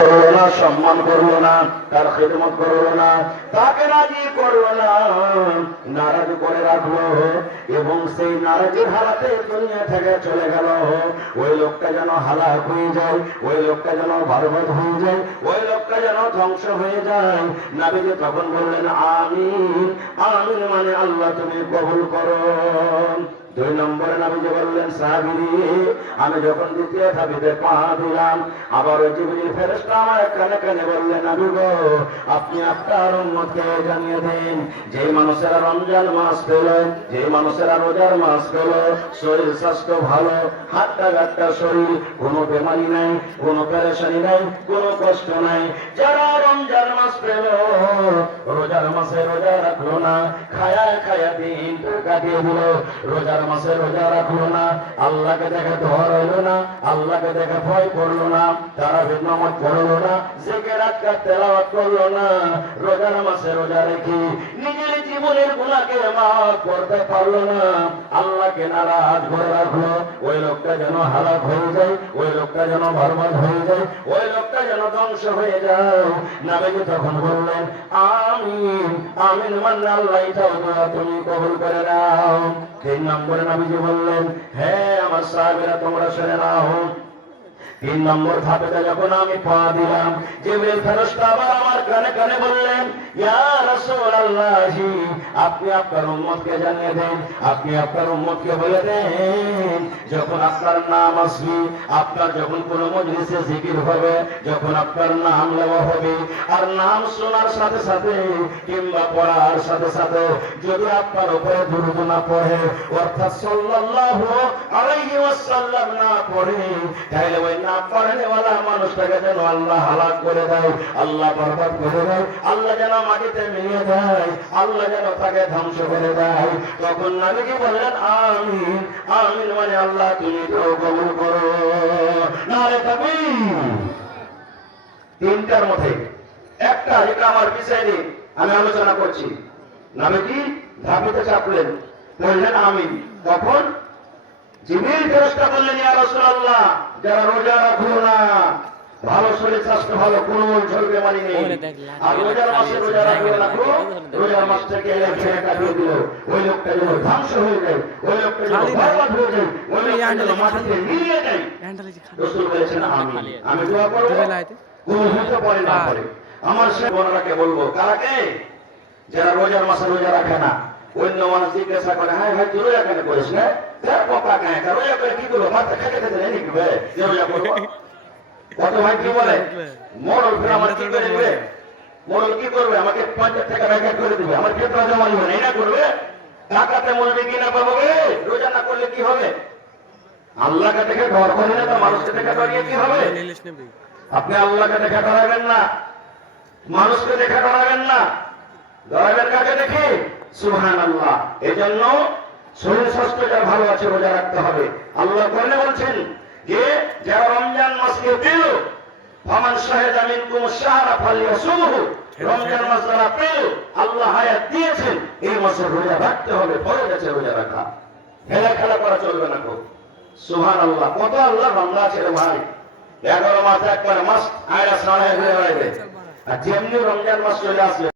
করলো না, সম্মান করলো না, তার খেদমত করলো না, তাকে রাজি করলো না, নারাজ করে রাখলো এবং সেই নারাজের হালাতে দুনিয়া থেকে চলে গেল। ওই লোকটা যেন হালাক হয়ে যায়, ওই লোকটা যেন বরবাদ হয়ে যায়, ওই লোকটা যেন ধ্বংস হয়ে যায়। নবীজি তখন বললেন আমিন। আমিন মানে আল্লাহ তুমি কবুল করো। দুই নম্বরে নবীজি বললেন সাহাবী, আমি যখন দ্বিতীয় ধাপে পা দিলাম, আবার ওই জিবরিল ফেরেশতা আমার কানে কানে বললেন নবী গো, আপনি আপনার উম্মতকে জানিয়ে দিন, যে মানুষেরা রমজান মাস পেল, যে মানুষেরা রোজার মাস পেল, শরীর স্বাস্থ্য ভালো, হাট্টা গাট্টা শরীর, কোনো বেমারি নাই, কোনো পেরেশানি নাই, কোনো কষ্ট নাই, যারা রমজান মাস পেল, রোজার মাসে রোজা রাখলো না, খায়া খায়া দিন কাটিয়ে দিল, রোজার মাসে রোজা রাখলো না, আল্লাহকে দেখে ধর হইল না, আল্লাহকে দেখে ভয় করলো না, তারাবির নামাজ পড়লো না, জিকির আজকার তেলাওয়াত করলো না, রোজার মাসে রোজা রেখে নিজের জীবনের গুনাহকে মাফ করতে পারলো না, আল্লাহকে নারাজ করে রাখলো, ওই লোকটা যেন হালাক হয়ে যায়, ওই লোকটা যেন বরবাদ হয়ে যায়, ওই লোকটা যেন ধ্বংস হয়ে যায়। নবীজি তখন বললেন আমিন। আমিন মানে আল্লাহ এটাও তুমি কবুল করে নাও। তিন নম্বরে নবীজি বললেন, হ্যাঁ আমার সাহাবীরা তোমরা শুনে নাও, তিন নম্বর ধাপে যখন আমি পা দিলাম, জিবরিল ফেরেশতা আবার আমার কানে কানে বললেন ইয়া রাসূলুল্লাহ, আপনি আপনার উম্মতকে জানিয়ে দেন, আপনি আপনার উম্মতকে বলে দেন, যখন আপনার নাম আসবে, আপনার যখন কোনো মজলিসে জিকির হবে, যখন আপনার নাম নেওয়া হবে, আর নাম শোনার সাথে সাথে কিংবা পড়ার সাথে সাথে যদি আপনার উপরে দুরূদ না পড়ে, অর্থাৎ সাল্লাল্লাহু আলাইহি ওয়াসাল্লাম না পড়ে, তাহলে ওই না পড়ানেওয়ালা মানুষটাকে যেন আল্লাহ হালাক করে দেয়, আল্লাহ বরবাদ করে দেয়, আল্লাহ যেন মাটিতে মিলিয়ে দেয়, আল্লাহ যেন তাকে ধ্বংস করে দেয়। তখন নবীজি বললেন আমিন। আমিন মানে আল্লাহ তুমি তো কবুল করো। নারে তাকবীর। তিনটার মধ্যে একটা, যেটা আমার বিষয়ে আমি আলোচনা করছি, নবীজি ধাপিতে চাপলেন, বললেন আমিন। তখন জিবরিল ফেরেশতা বললেন ইয়া রাসূলুল্লাহ, যারা রোজা রাখলো না, ভালো শরীর স্বাস্থ্য ভালো, কোনো চলবে মানি নেই, আর রোজার মাসে রোজা রাখলো না, রোজার মাস থেকে এলে ফেরে কাটিয়ে দিল, ওই লোকটা যেন ধ্বংস হয়ে যায়, ওই লোকটা যেন বরবাদ হয়ে যায়, ওই লোকটা যেন মাটিতে মিলিয়ে যায়। রাসূল বলেছেন আমিন। আমি দোয়া করব, কোন হতে পারে না পারে। আমার সে বোনেরাকে বলবো, কারাকে? যারা রোজার মাসে রোজা রাখে না, অন্য মানুষ জিজ্ঞাসা করে হ্যাঁ ভাই তুই রোজা কেন করিস না, পোকা কেন রোজা করে কি করবো, মাথা খেতে খেতে নিবে রোজা করবো। কত ভাই কি বলে, মোড়ল ফের আমার কি করে দিবে, মোড়ল কি করবে, আমাকে 50 টাকা ব্যাঘাত করে দিবে, আমার ক্ষেত্রে জমা দিবে না, এটা করবে। টাকাতে মরবে কিনা পাবো, রোজা না করলে কি হবে? আল্লাহকে দেখে ডর করে না, তো মানুষকে দেখে ডরিয়ে কি হবে? আপনি আল্লাহকে দেখে ডরাবেন না, মানুষকে দেখে ডরাবেন না, ডরাবেন কাকে দেখে? সুবহানাল্লাহ। এজন্য শরীর স্বাস্থ্য যার ভালো আছে রোজা রাখতে হবে। আল্লাহ কোরআনে বলছেন যে যারা রমজান মাসকে পেল, ফামান শাহিদা মিনকুম শাহরা ফালইয়াসুমহু, রমজান মাস যারা পেল, আল্লাহ হায়াত দিয়েছেন, এই মাসে রোজা রাখতে হবে, ফরজ আছে রোজা রাখা, খেলা করা চলবে না। সুবহানাল্লাহ। কত আল্লাহ বান্দা আছে রে ভাই, 11 মাস একবার মাস আয়রা সাড়ে ঘুরে বেড়াবে, আর যেমনি রমজান মাস চলে আসবে